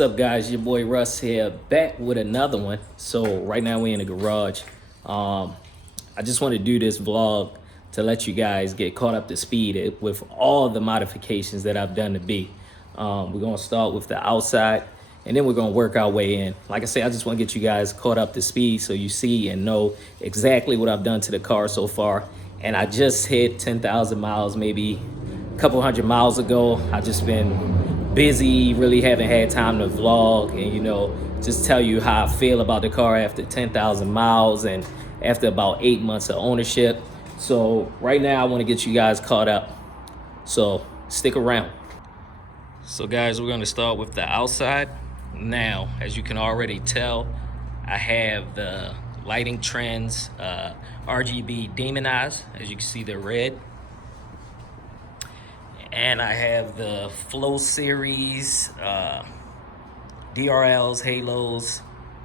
What's up, guys? Your boy Russ here, back with another one. So right now we're in the garage. I just want to do this vlog to let you guys get caught up to speed with all the modifications that I've done to B. We're gonna start with the outside, and then we're gonna work our way in. Like I said, I just want to get you guys caught up to speed so you see and know exactly what I've done to the car so far. And I just hit 10,000 miles, maybe a couple hundred miles ago. I just been busy, really haven't had time to vlog and just tell you how I feel about the car after 10,000 miles and after about 8 months of ownership. So right now I want to get you guys caught up, so stick around. So guys, we're going to start with the outside. Now, as you can already tell, I have the lighting trends RGB demonized. As you can see, they're red. And I have the Flow Series, DRLs, halos,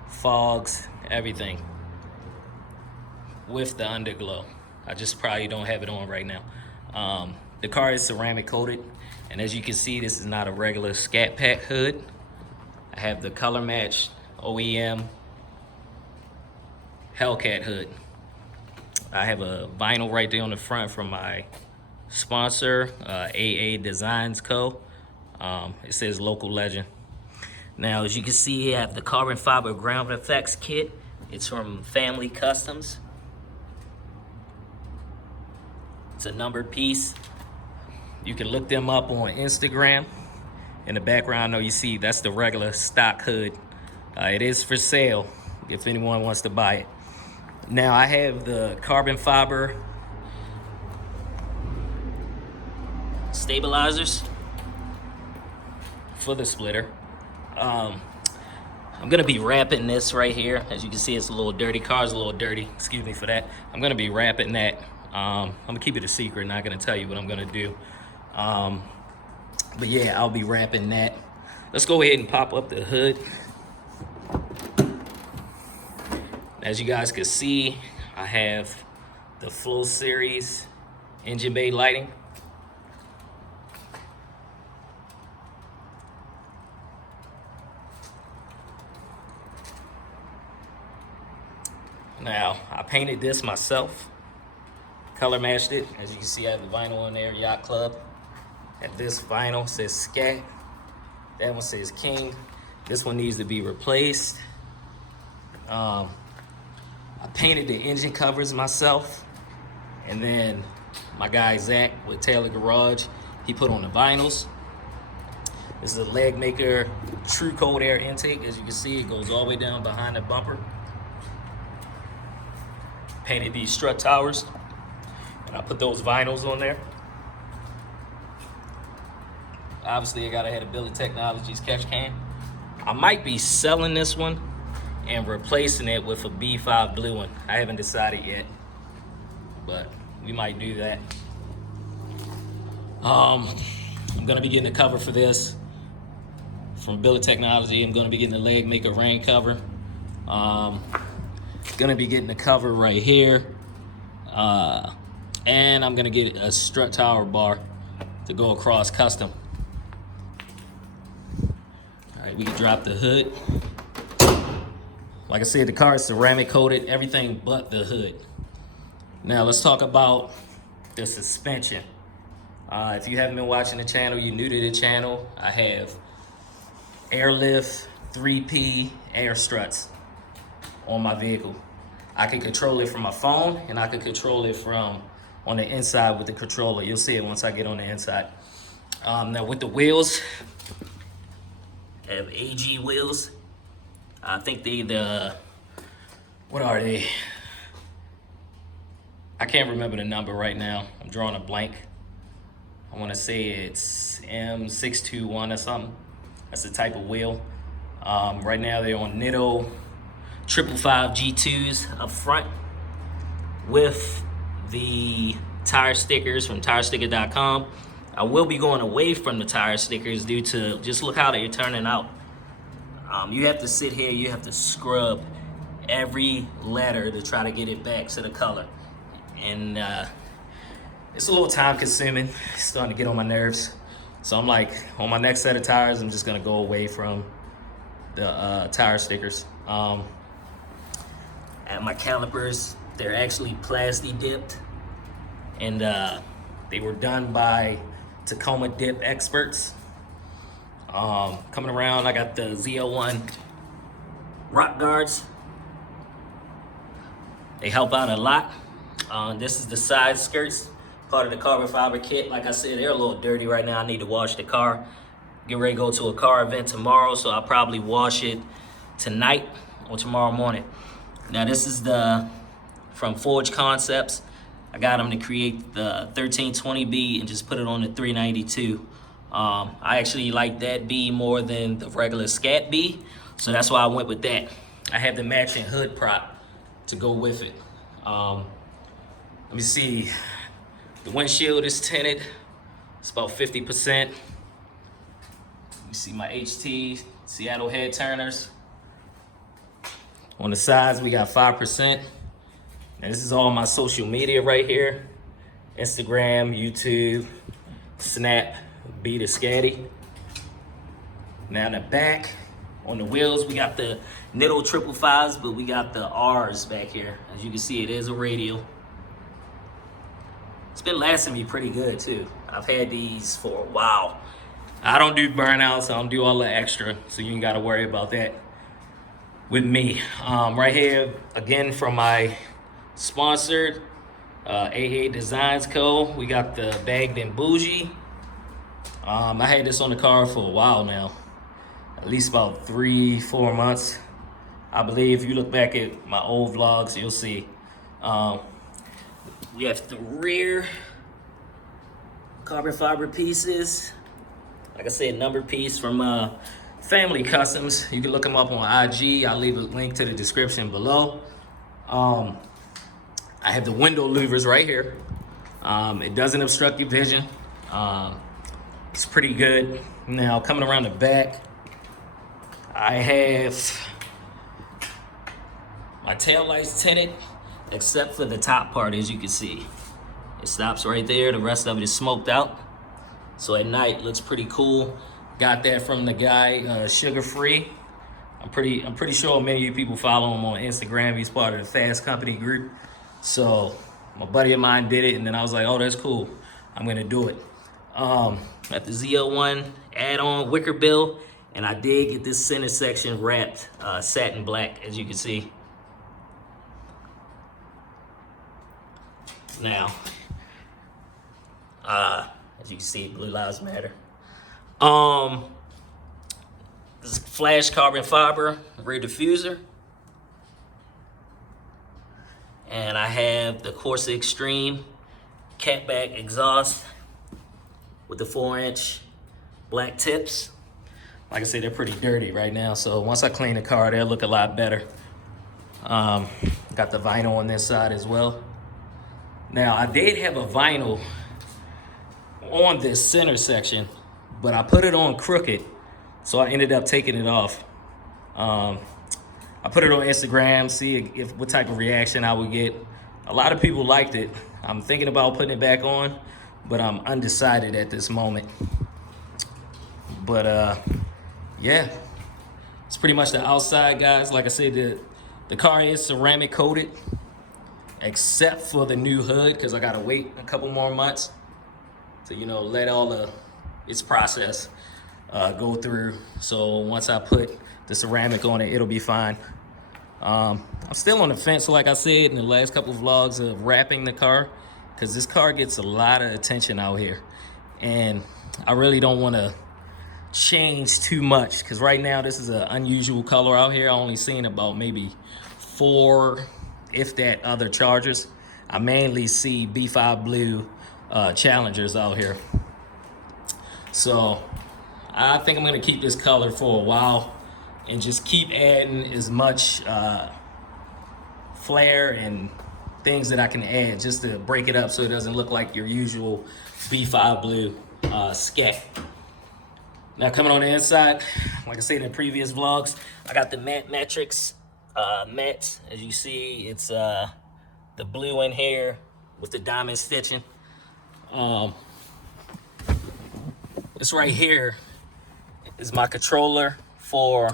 fogs, everything with the underglow. I just probably don't have it on right now. The car is ceramic coated, and as you can see, this is not a regular Scatpack hood. I have the color matched OEM Hellcat hood. I have a vinyl right there on the front from my sponsor, AA Designs Co. It says local legend. Now, as you can see, I have the carbon fiber ground effects kit. It's from Family Customs. It's a numbered piece. You can look them up on Instagram. In the background, though, you see that's the regular stock hood. It is for sale if anyone wants to buy it. Now, I have the carbon fiber stabilizers for the splitter. I'm gonna be wrapping this right here. As you can see, it's a little dirty. Car's a little dirty, excuse me for that. I'm gonna be wrapping that. I'm gonna keep it a secret, not gonna tell you what I'm gonna do. But yeah, I'll be wrapping that. Let's go ahead and pop up the hood. As you guys can see, I have the Flow Series engine bay lighting. Now, I painted this myself, color matched it. As you can see, I have the vinyl on there, Yacht Club. And this vinyl says Scat. That one says King. This one needs to be replaced. I painted the engine covers myself. And then my guy Zach with Taylor Garage, he put on the vinyls. This is a leg maker true cold air intake. As you can see, it goes all the way down behind the bumper. Painted these strut towers, and I put those vinyls on there. Obviously, I gotta have a Billy Technologies catch can. I might be selling this one and replacing it with a B5 blue one. I haven't decided yet, but we might do that. I'm gonna be getting a cover for this from Billy Technology. I'm gonna be getting the leg maker rain cover. Gonna be getting the cover right here, and I'm gonna get a strut tower bar to go across custom. All right, we can drop the hood. Like I said, the car is ceramic coated, everything but the hood. Now let's talk about the suspension. If you haven't been watching the channel, you're new to the channel, I have airlift 3P air struts on my vehicle. I can control it from my phone, and I can control it from on the inside with the controller. You'll see it once I get on the inside. Now with the wheels, I have AG wheels. I think what are they? I can't remember the number right now. I'm drawing a blank. I wanna say it's M621 or something. That's the type of wheel. Right now they're on Nitto 555 G2s up front with the tire stickers from tiresticker.com. I will be going away from the tire stickers due to just look how they're turning out. You have to sit here, you have to scrub every letter to try to get it back to the color. And it's a little time consuming. It's starting to get on my nerves. So I'm like, on my next set of tires, I'm just gonna go away from the tire stickers. At my calipers, they're actually plasti dipped, and they were done by Tacoma dip experts. Coming around, I got the Z01 rock guards. They help out a lot. This is the side skirts, part of the carbon fiber kit. Like I said, they're a little dirty right now. I need to wash the car. Get ready to go to a car event tomorrow, so I'll probably wash it tonight or tomorrow morning. Now this is from Forge Concepts. I got them to create the 1320B and just put it on the 392. I actually like that B more than the regular Scat B, so that's why I went with that. I have the matching hood prop to go with it. Let me see. The windshield is tinted. It's about 50%. Let me see my HT Seattle head turners. On the sides, we got 5%. And this is all my social media right here. Instagram, YouTube, Snap, Be the Scatty. Now in the back, on the wheels, we got the Nitto 555s, but we got the R's back here. As you can see, it is a radial. It's been lasting me pretty good too. I've had these for a while. I don't do burnouts, I don't do all the extra, so you ain't gotta worry about that with me. Right here, again, from my sponsored AA Designs Co. We got the Bagged and Bougie. I had this on the car for a while now, at least about 3-4 months. I believe if you look back at my old vlogs, you'll see. We have the rear carbon fiber pieces. Like I said, number piece from Family Customs. You can look them up on IG. I'll leave a link to the description below. I have the window louvers right here. It doesn't obstruct your vision. It's pretty good. Now, coming around the back, I have my tail lights tinted, except for the top part, as you can see. It stops right there. The rest of it is smoked out. So at night, looks pretty cool. Got that from the guy, Sugar Free. I'm pretty sure many of you people follow him on Instagram. He's part of the Fast Company group. So my buddy of mine did it, and then I was like, oh, that's cool. I'm gonna do it. Got the Z01 add-on Wickerbill, and I did get this center section wrapped satin black, as you can see. Now, as you can see, Blue Lives Matter. This is flash carbon fiber rear diffuser. And I have the Corsa Extreme catback exhaust with the 4-inch black tips. Like I said, they're pretty dirty right now, so once I clean the car, they'll look a lot better. Got the vinyl on this side as well. Now, I did have a vinyl on this center section, but I put it on crooked, so I ended up taking it off. I put it on Instagram, see what type of reaction I would get. A lot of people liked it. I'm thinking about putting it back on, but I'm undecided at this moment. But yeah, it's pretty much the outside, guys. Like I said, the car is ceramic coated, except for the new hood, because I gotta wait a couple more months to, you know, let all its process go through. So once I put the ceramic on it, it'll be fine. I'm still on the fence, like I said in the last couple of vlogs, of wrapping the car, because this car gets a lot of attention out here, and I really don't want to change too much, because right now this is an unusual color out here. I only seen about maybe 4, if that, other Chargers. I mainly see B5 blue Challengers out here. So I think I'm gonna keep this color for a while and just keep adding as much flare and things that I can add, just to break it up so it doesn't look like your usual B5 blue Scat. Now, coming on the inside, like I said in previous vlogs, I got the matte matrix matte. As you see, it's the blue in here with the diamond stitching. This right here is my controller for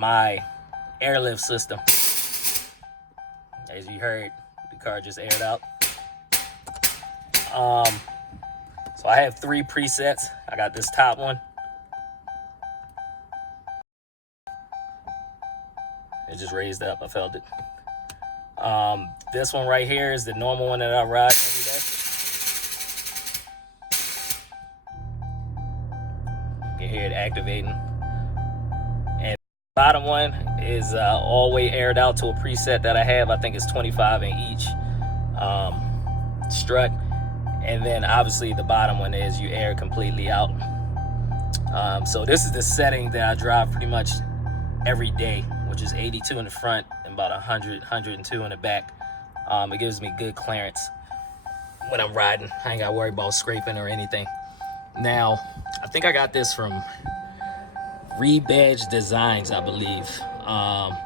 my airlift system. As you heard, the car just aired out. So I have 3 presets. I got this top one. It just raised up, I felt it. This one right here is the normal one that I ride every day. You can hear it activating. And the bottom one is all the way aired out to a preset that I have. I think it's 25 in each strut. And then obviously the bottom one is you air completely out. So this is the setting that I drive pretty much every day, which is 82 in the front and about 100, 102 in the back. It gives me good clearance when I'm riding. I ain't got to worry about scraping or anything. Now, I think I got this from Rebadge Designs, I believe.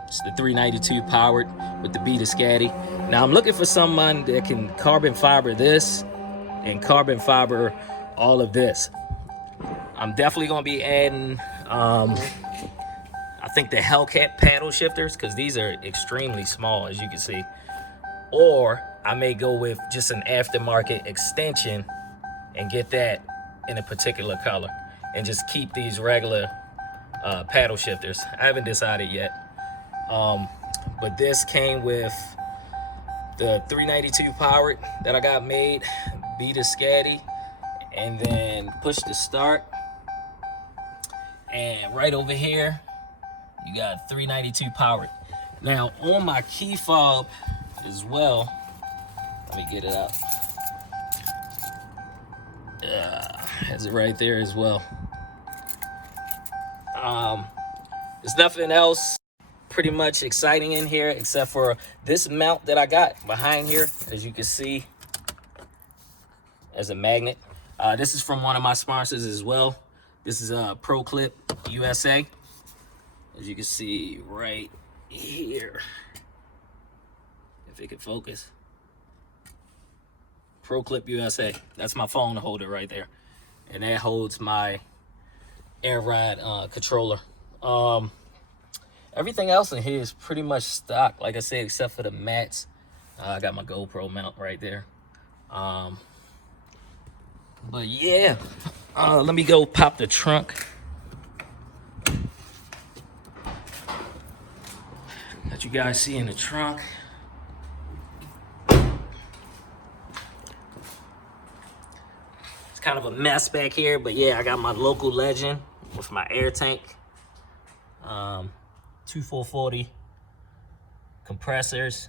It's the 392 powered with the Beta Scatty. Now I'm looking for someone that can carbon fiber this and carbon fiber all of this. I'm definitely gonna be adding I think the Hellcat paddle shifters, because these are extremely small, as you can see. Or I may go with just an aftermarket extension and get that in a particular color and just keep these regular paddle shifters. I haven't decided yet. But this came with the 392 powered that I got made, Beta Scatty, and then push to start. And right over here, you got 392 powered. Now on my key fob as well, let me get it up. Has it right there as well. There's nothing else pretty much exciting in here except for this mount that I got behind here, as you can see, as a magnet. This is from one of my sponsors as well. This is Pro Clip USA, as you can see right here, if it could focus. Pro Clip USA. That's my phone holder right there, and that holds my air ride controller. Everything else in here is pretty much stock, like I said, except for the mats. I got my GoPro mount right there. But yeah, let me go pop the trunk. That you guys see in the trunk. It's kind of a mess back here, but yeah, I got my local Legend with my air tank. 2440 compressors.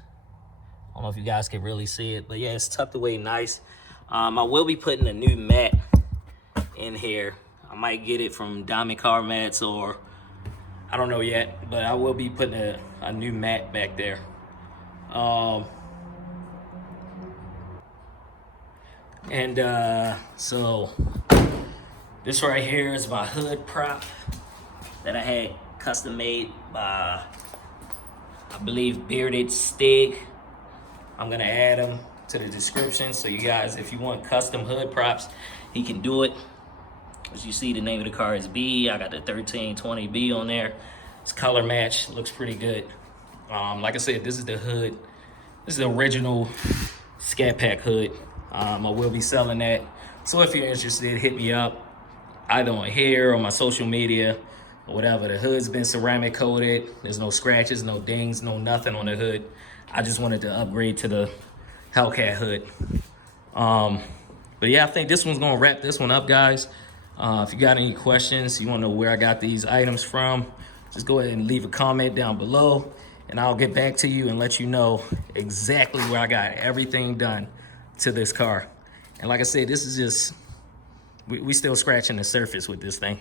I don't know if you guys can really see it, but yeah, it's tucked away nice. I will be putting a new mat in here. I might get it from Diamond Car Mats, or I don't know yet, but I will be putting a new mat back there. So this right here is my hood prop that I had custom made by, I believe, Bearded Stig. I'm gonna add them to the description, so you guys, if you want custom hood props, he can do it. As you see, the name of the car is B. I got the 1320B on there. It's color match, looks pretty good. Like I said, this is the hood. This is the original Scatpack hood. I will be selling that. So if you're interested, hit me up either on here or my social media or whatever. The hood's been ceramic coated. There's no scratches, no dings, no nothing on the hood. I just wanted to upgrade to the Hellcat hood. But yeah, I think this one's gonna wrap this one up, guys. If you got any questions, you wanna know where I got these items from, just go ahead and leave a comment down below, and I'll get back to you and let you know exactly where I got everything done to this car. And like I said, this is just, we still scratching the surface with this thing.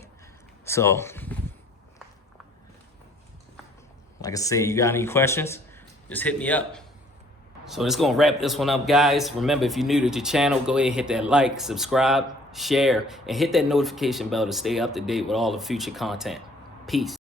So, like I said, you got any questions, just hit me up. So it's gonna wrap this one up, guys. Remember, if you're new to the channel, go ahead and hit that like, subscribe, share, and hit that notification bell to stay up to date with all the future content. Peace.